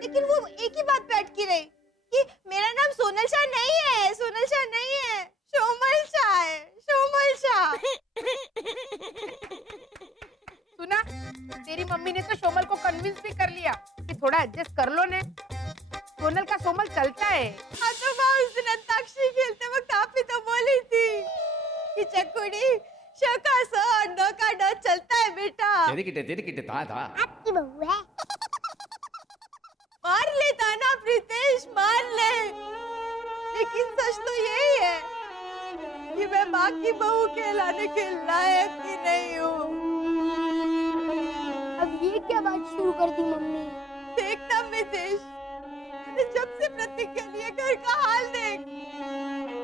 लेकिन वो एक ही बात पे अटकी रही कि मेरा नाम सोनल शाह नहीं है, सोनल शाह नहीं है, शोमल शाह है, शोमल शाह। सुना, तेरी मम्मी ने तो शोमल को कन्विंस भी कर लिया कि थोड़ा एडजस्ट कर लो ने। सोनल का सोमल चलता है। हाँ तो माँ उस दिन अंताक्षरी खेलते वक्त आप ही तो बोली थी कि चकुड़ी शका स और न का ड चलता है बेटा। तेरी किटे था। आपकी बहू है। मार लेता ना प्रीतेश, मार ले, लेकिन सच तो यही है कि मैं माँ की बहू कहलाने के लायक ही नहीं हूँ। अब ये क्या बात शुरू कर दी मम्मी? देखना मितेश, मैंने जब से प्रतिज्ञा ली है, घर का हाल देख,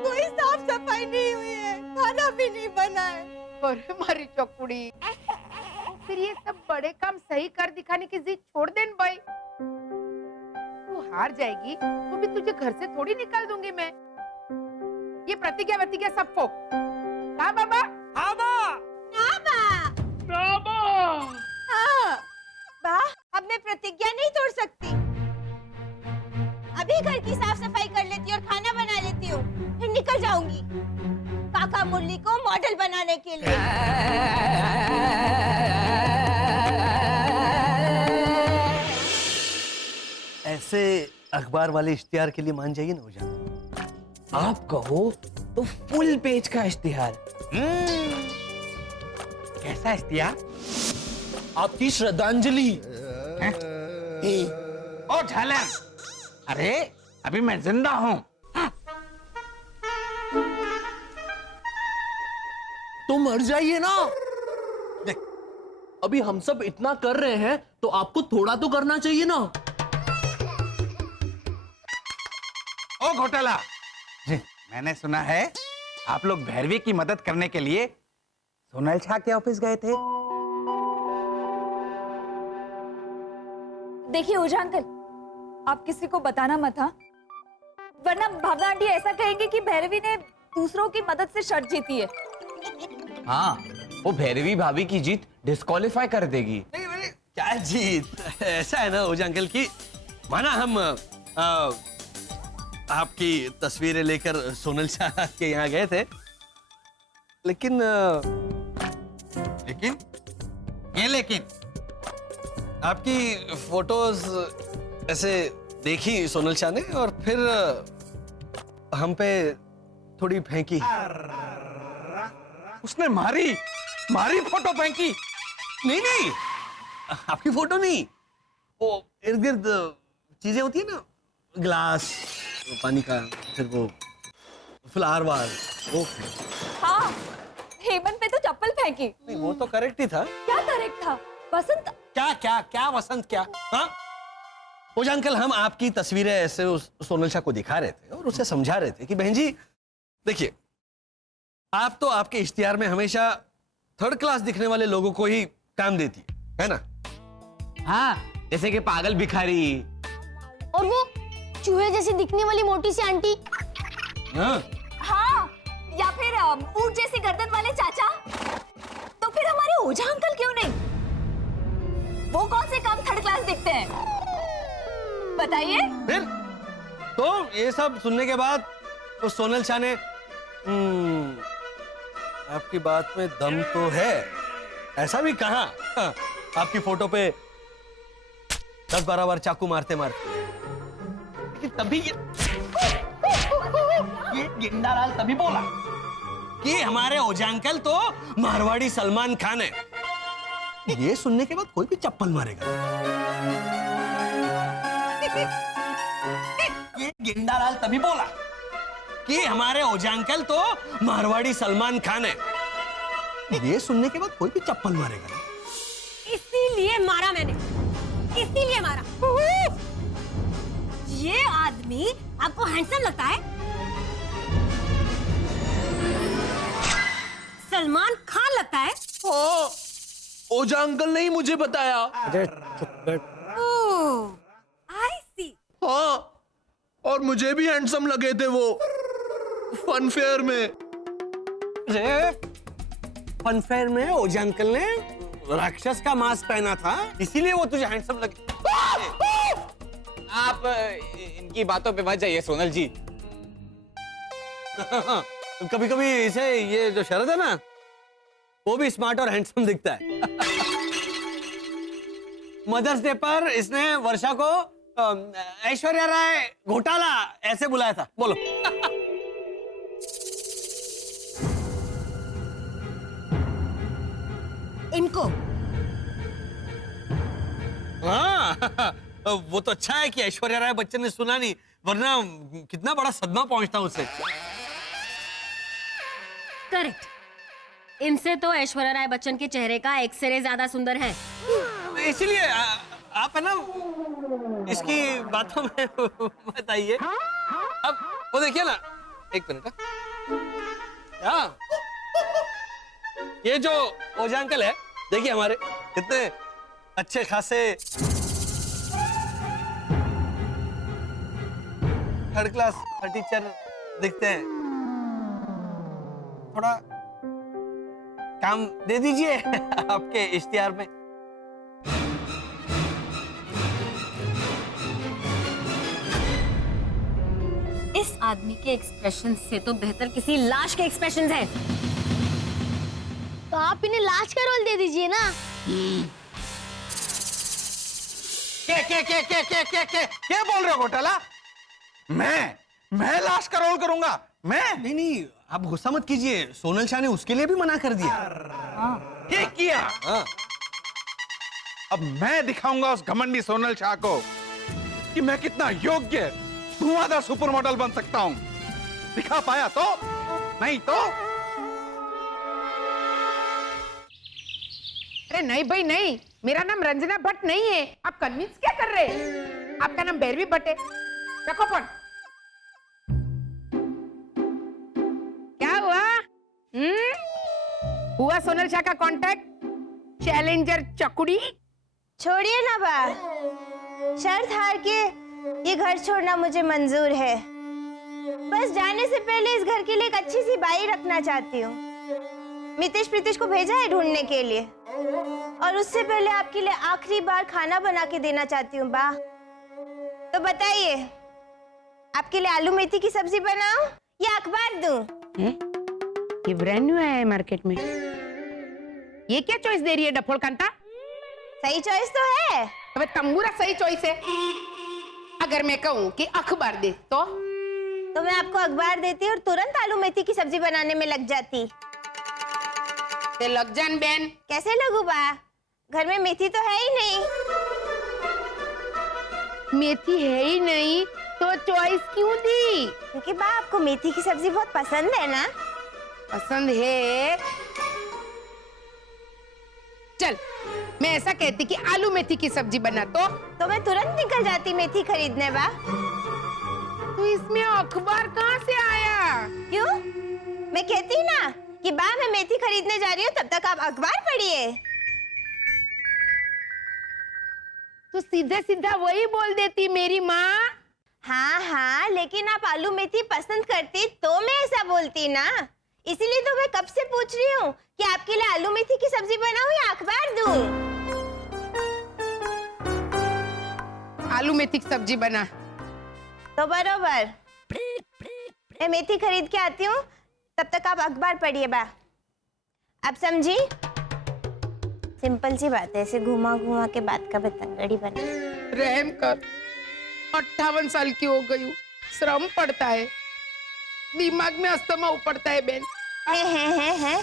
कोई साफ सफाई नहीं हुई है, खाना भी नहीं बना है। और हमारी चौकुड़ी, फिर ये सब बड़े काम सही कर दिखाने की जिद छोड़ देन भाई। तू हार जाएगी तो भी तुझे घर से थोड़ी निकाल दूंगी मैं। ये प्रतिज्ञा सब फोक। हाँ बाबा? हाँ बा। हाँ बा, अब मैं प्रतिज्ञा नहीं तोड़ सकती। अभी घर की साफ सफाई कर लेती और खाना बना लेती हूँ, फिर निकल जाऊंगी काका मुरली को मॉडल बनाने के लिए। ऐसे अखबार वाले इश्तिहार के लिए मान जाइए ना ओझा। आप कहो तो फुल पेज का इश्तिहार। कैसा इश्तिहार? आपकी श्रद्धांजलि। ओ झालर, अरे अभी मैं जिंदा हूँ। तो मर जाइए ना। देख, अभी हम सब इतना कर रहे हैं तो आपको थोड़ा तो करना चाहिए ना। ओ घोटाला जी, मैंने सुना है आप लोग भैरवी की मदद करने के लिए सोनल शाह के ऑफिस गए थे। देखिए ओझा अंकल, आप किसी को बताना मत, हाँ? वरना भावना आंटी ऐसा कहेंगे कि भैरवी ने दूसरों की मदद से शर्त जीती है। हाँ, वो भैरवी भाभी की जीत डिस्क्वालीफाई कर देगी। क्या जीत? ऐसा है ना ओझा अंकल की माना हम आपकी तस्वीरें लेकर सोनल शाह के यहाँ गए थे, लेकिन आपकी फोटोज ऐसे देखी सोनल शाह ने और फिर हम पे थोड़ी फेंकी। उसने मारी फोटो फेंकी? नहीं, आपकी फोटो नहीं, वो इर्द गिर्द चीजें होती है ना, ग्लास पानी का, फिर वो फ्लावर वाज, वो हाँ, हेमंत पे तो चप्पल फेंकी। नहीं, वो तो करेक्ट ही था। क्या करेक्ट था? वसंत क्या वसंत क्या? हाँ, ओझा अंकल, हम आपकी तस्वीरें ऐसे उस सोनल शाह को दिखा रहे थे और उसे समझा रहे थे कि बहन जी देखिए, आप तो आपके इश्तिहार में हमेशा थर्ड क्लास दिखने वाले लोगों को ही काम देती है ना? हाँ, जैसे कि पागल भिखारी और वो चूहे जैसी दिखने वाली मोटी सी आंटी। हाँ, या फिर ऊंट जैसी गर्दन वाले चाचा। तो फिर हमारे ओझा अंकल क्यों नहीं? वो कौन से काम थर्ड क्लास दिखते हैं? बताइए। फिर तो ये सब सुनने के बाद तो सोनल शाह ने आपकी बात में दम तो है ऐसा भी कहा। हाँ, आपकी फोटो पे 10-12 बार चाकू मारते लेकिन तभी ये गिंडालाल तभी बोला कि हमारे ओझा अंकल तो मारवाड़ी सलमान खान है। ये सुनने के बाद कोई भी चप्पल मारेगा। ये गिंडालाल तभी बोला कि हमारे ओझा अंकल तो मारवाड़ी सलमान खान है। ये सुनने के बाद कोई भी चप्पल मारेगा। इसीलिए मारा मैंने, इसीलिए मारा। ये आदमी आपको हैंडसम लगता है? सलमान खान लगता है? ओझा अंकल ने ही मुझे बताया। आई सी। हाँ, और मुझे भी हैंडसम लगे थे वो फन फेयर में। फन फेयर में ओझा अंकल ने राक्षस का मास्क पहना था, इसीलिए वो तुझे हैंडसम लगे। आप इनकी बातों पे मत जाइए सोनल जी। कभी कभी इसे ये जो शरद है ना, वो भी स्मार्ट और हैंडसम दिखता है। मदर्स डे पर इसने वर्षा को ऐश्वर्या राय घोटाला ऐसे बुलाया था। बोलो। इनको। हाँ, वो तो अच्छा है कि ऐश्वर्या राय बच्चन ने सुना नहीं, वरना कितना बड़ा सदमा पहुंचता उसे। करेक्ट। इनसे तो ऐश्वर्या राय बच्चन के चेहरे का एक्सरे ज्यादा सुंदर है। इसलिए आप है ना इसकी बातों में मत आइए। अब वो देखिए ना, एक मिनट। हाँ, ये जो ओझा अंकल है, देखिए हमारे कितने अच्छे खासे थर्ड क्लास टीचर दिखते हैं। थोड़ा काम दे दीजिए आपके इश्तिहार में। इस आदमी के एक्सप्रेशन से तो बेहतर किसी लाश के एक्सप्रेशंस हैं। तो आप इन्हें लाश का रोल दे दीजिए ना। क्या बोल रहे हो घोटाला? मैं लाश का रोल करूंगा? मैं नहीं, आप गुस्सा मत कीजिए। सोनल शाह ने उसके लिए भी मना कर दिया। ठीक किया। हाँ। अब मैं दिखाऊंगा उस घमंडी सोनल शाह को कि मैं कितना योग्य धुआंधार सुपर मॉडल बन सकता हूं। दिखा पाया तो? नहीं तो? अरे नहीं भाई नहीं, मेरा नाम रंजना भट्ट नहीं है। आप कन्विंस क्या कर रहे हैं? आपका नाम भैरवी भट्ट है। रखो फोन। हुआ सोनल शाह का कांटेक्ट? चैलेंजर चकुड़ी? छोड़िए ना बा, शर्त हार के ये घर छोड़ना मुझे मंजूर है। बस जाने से पहले इस घर के लिए एक अच्छी सी बाई रखना चाहती हूँ। मितेश प्रीतिश को भेजा है ढूंढने के लिए, और उससे पहले आपके लिए आखिरी बार खाना बना के देना चाहती हूँ बा। तो बताइए, आपके लिए आलू मेथी की सब्जी बनाऊं या अखबार दूं? ये ब्रांड न्यू आया है मार्केट में। ये क्या चॉइस दे रही है डफोल कांता? सही चॉइस तो है। अबे तंबूरा सही चॉइस है। अगर मैं कहूँ कि अखबार दे तो मैं आपको अखबार देती और तुरंत आलू मेथी की सब्जी बनाने में लग जाती। ते लग जान बहन। कैसे लगू बा? घर में मेथी तो है ही नहीं। मेथी है ही नहीं तो चॉइस क्यों दी? क्योंकि बा आपको मेथी की सब्जी बहुत पसंद है ना। पसंद है। चल, मैं ऐसा कहती कि आलू मेथी की सब्जी बना तो मैं तुरंत निकल जाती मेथी खरीदने बा। तो इसमें अखबार कहाँ से आया? क्यों? मैं कहती ना कि बा मैं मेथी खरीदने जा रही हूँ, तब तक आप अखबार पढ़िए। तो सीधा सीधा वही बोल देती मेरी माँ। हाँ हाँ, लेकिन आप आलू मेथी पसंद करती तो मैं ऐसा बोलती ना। इसीलिए तो मैं कब से पूछ रही हूँ कि आपके लिए आलू मेथी की सब्जी बनाऊं या अखबार दूं? आलू मेथी की सब्जी बना तो बरोबर। मैं मेथी खरीद के आती हूँ, तब तक आप अखबार पढ़िए बा। आप समझी? सिंपल सी बात है, ऐसे घुमा घुमा के बात का बतंगड़ी बना। रहम कर, 58 साल की हो गई हूँ, श्रम पड़ता है, दिमाग में अस्थमा उपड़ता है बहन। है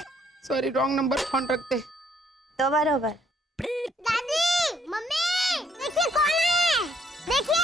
सॉरी, रॉन्ग नंबर फोन रखते तो बरोबर। दादी, मम्मी, देखिए कौन है? देखिए